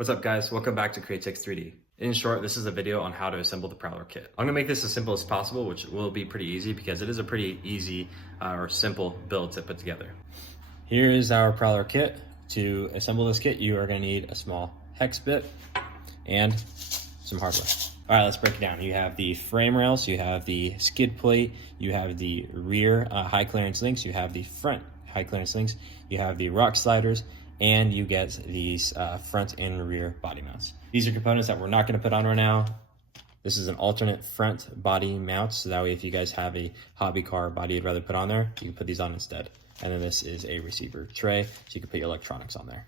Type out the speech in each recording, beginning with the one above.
What's up guys, welcome back to Createx 3D. In short, this is a video on how to assemble the Prowler kit. I'm gonna make this as simple as possible, which will be pretty easy because it is a pretty easy or simple build to put together. Here is our Prowler kit. To assemble this kit, you are gonna need a small hex bit and some hardware. All right, let's break it down. You have the frame rails, you have the skid plate, you have the rear high clearance links, you have the front high clearance links, you have the rock sliders, and you get these front and rear body mounts. These are components that we're not gonna put on right now. This is an alternate front body mount, so that way if you guys have a hobby car body you'd rather put on there, you can put these on instead. And then this is a receiver tray, so you can put your electronics on there.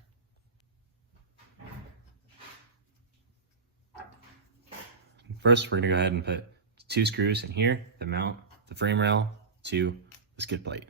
First, we're gonna go ahead and put 2 screws in here to mount the frame rail to the skid plate.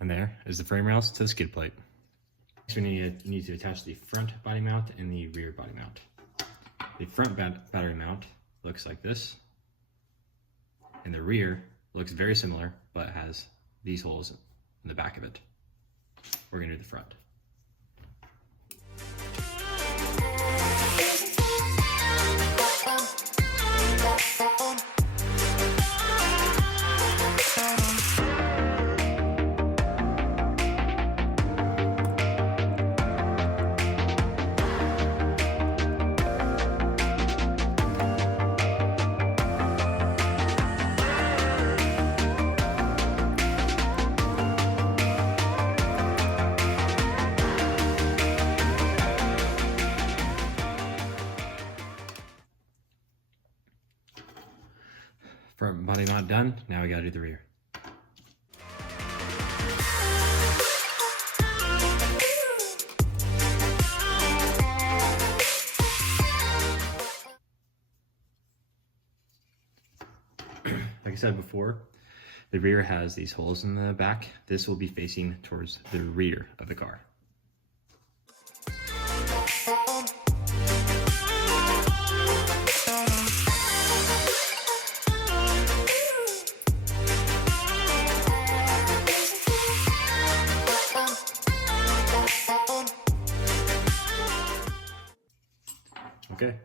And there is the frame rails to the skid plate. Next, we need to attach the front body mount and the rear body mount. The front battery mount looks like this, and the rear looks very similar, but has these holes in the back of it. We're gonna do the front. Front body mount done, now we gotta do the rear. Like I said before, the rear has these holes in the back. This will be facing towards the rear of the car. Okay,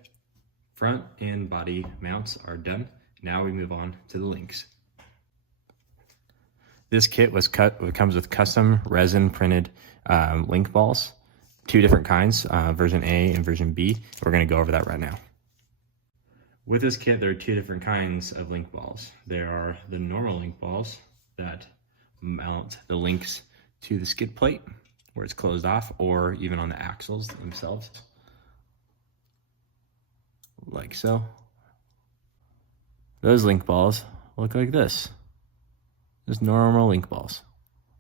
front and body mounts are done. Now we move on to the links. This kit comes with custom resin printed link balls, 2 different kinds, version A and version B. We're gonna go over that right now. With this kit, there are 2 different kinds of link balls. There are the normal link balls that mount the links to the skid plate where it's closed off, or even on the axles themselves, like so. Those link balls look like this. Just normal link balls.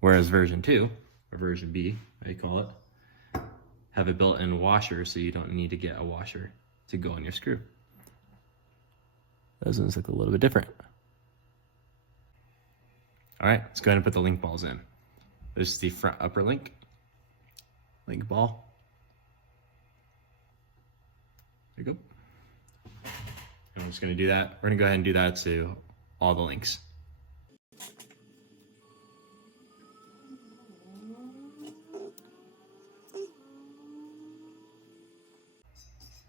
Whereas version 2, or version B, I call it, have a built-in washer, so you don't need to get a washer to go on your screw. Those ones look a little bit different. All right, let's go ahead and put the link balls in. This is the front upper link ball. There you go. And I'm just gonna do that. We're gonna go ahead and do that to all the links.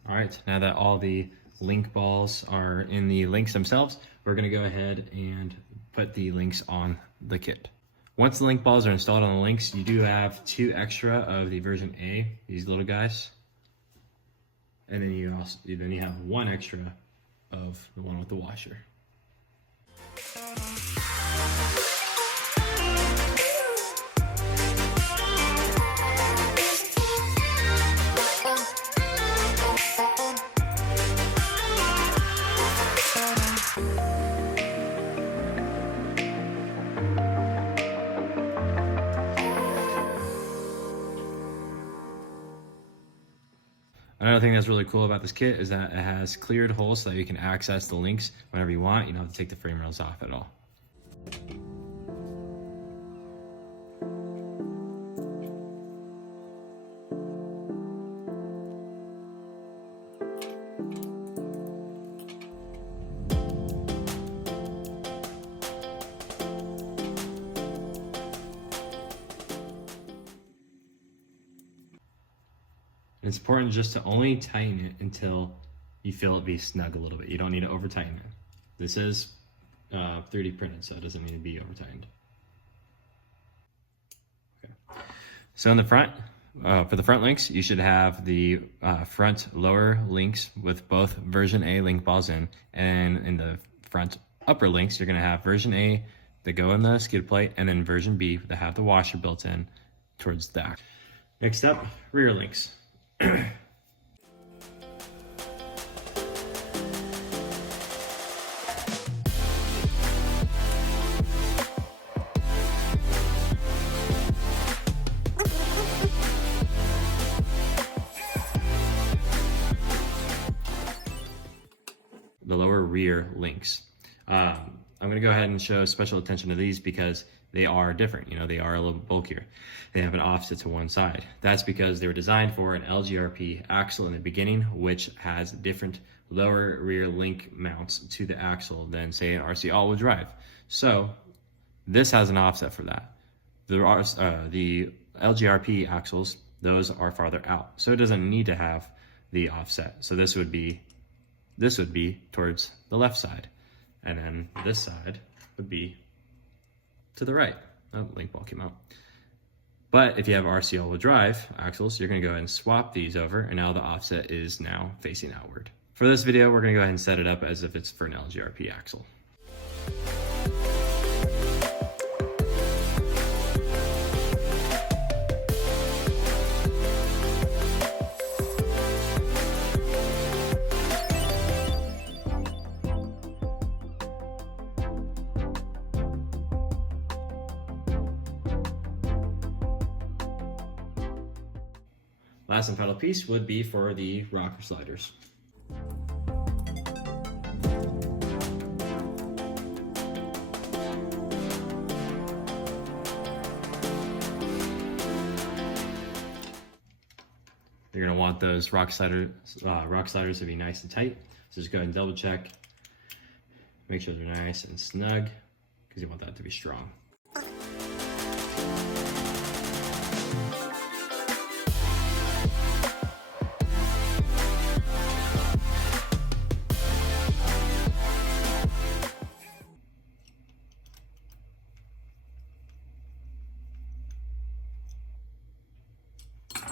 All right, now that all the link balls are in the links themselves, we're gonna go ahead and put the links on the kit. Once the link balls are installed on the links, you do have 2 extra of the version A, these little guys. And then you have 1 extra of the one with the washer. Another thing that's really cool about this kit is that it has cleared holes so that you can access the links whenever you want. You don't have to take the frame rails off at all. It's important just to only tighten it until you feel it be snug a little bit. You don't need to over tighten it. This is 3D printed, so it doesn't need to be over tightened. Okay. So in the front, for the front links, you should have the front lower links with both version A link balls in, and in the front upper links, you're gonna have version A that go in the skid plate, and then version B that have the washer built in towards the axle. Next up, rear links. The lower rear links. I'm gonna go ahead and show special attention to these because they are different. You know, they are a little bit bulkier. They have an offset to one side. That's because they were designed for an LGRP axle in the beginning, which has different lower rear link mounts to the axle than, say, an RC all-wheel drive. So this has an offset for that. The LGRP axles, those are farther out, so it doesn't need to have the offset. So this would be towards the left side, and then this side would be to the right. Oh, link ball came out. But if you have RC all-wheel drive axles, you're gonna go ahead and swap these over, and now the offset is now facing outward. For this video, we're gonna go ahead and set it up as if it's for an LGRP axle. Last and final piece would be for the rocker sliders. You're gonna want those rock sliders to be nice and tight. So just go ahead and double check. Make sure they're nice and snug, because you want that to be strong.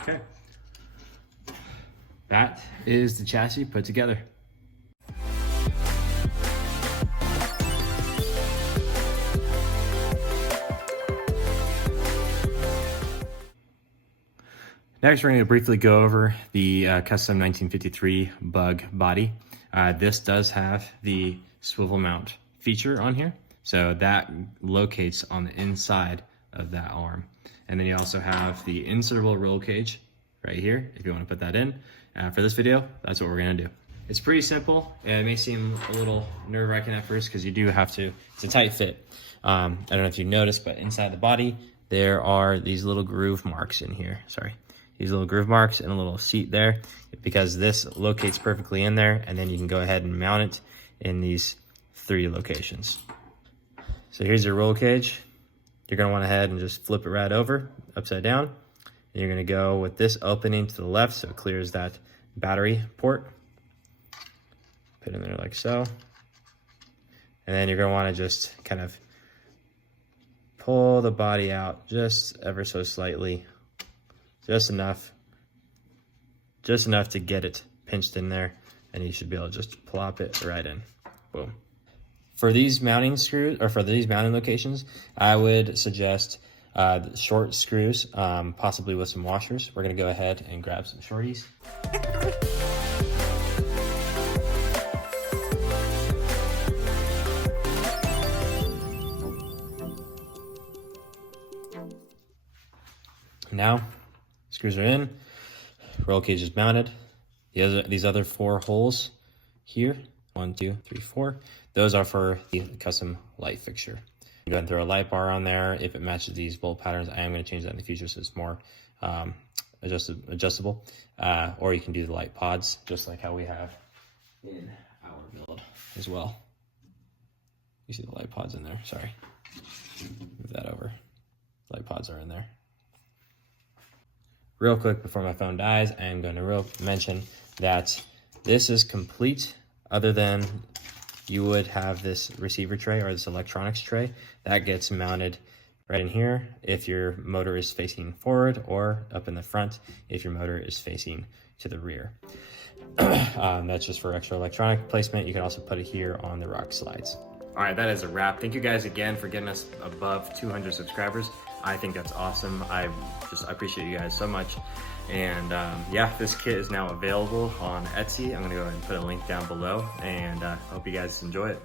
Okay, that is the chassis put together. Next, we're going to briefly go over the custom 1953 bug body. This does have the swivel mount feature on here, so that locates on the inside of that arm. And then you also have the insertable roll cage right here, if you want to put that in. For this video, that's what we're gonna do. It's pretty simple, and it may seem a little nerve-wracking at first because you do have to, it's a tight fit. I don't know if you noticed, but inside the body, there are these little groove marks in here, sorry. These little groove marks and a little seat there, because this locates perfectly in there, and then you can go ahead and mount it in these 3 locations. So here's your roll cage. You're gonna want to head and just flip it right over, upside down. And you're gonna go with this opening to the left so it clears that battery port. Put it in there like so. And then you're gonna wanna just kind of pull the body out just ever so slightly. Just enough to get it pinched in there, and you should be able to just plop it right in. Boom. For these mounting screws, or for these mounting locations, I would suggest short screws, possibly with some washers. We're gonna go ahead and grab some shorties. Now, screws are in, roll cage is mounted. These other 4 holes here, 1, 2, 3, 4, those are for the custom light fixture. Go ahead and throw a light bar on there. If it matches these bolt patterns, I am going to change that in the future so it's more adjustable. Or you can do the light pods, just like how we have in our build as well. You see the light pods in there, sorry. Move that over. Light pods are in there. Real quick before my phone dies, I am going to mention that this is complete, other than you would have this receiver tray or this electronics tray that gets mounted right in here if your motor is facing forward, or up in the front if your motor is facing to the rear. That's just for extra electronic placement. You can also put it here on the rock slides. All right, that is a wrap. Thank you guys again for getting us above 200 subscribers. I think that's awesome. I appreciate you guys so much. And yeah, this kit is now available on Etsy. I'm gonna go ahead and put a link down below, and I hope you guys enjoy it.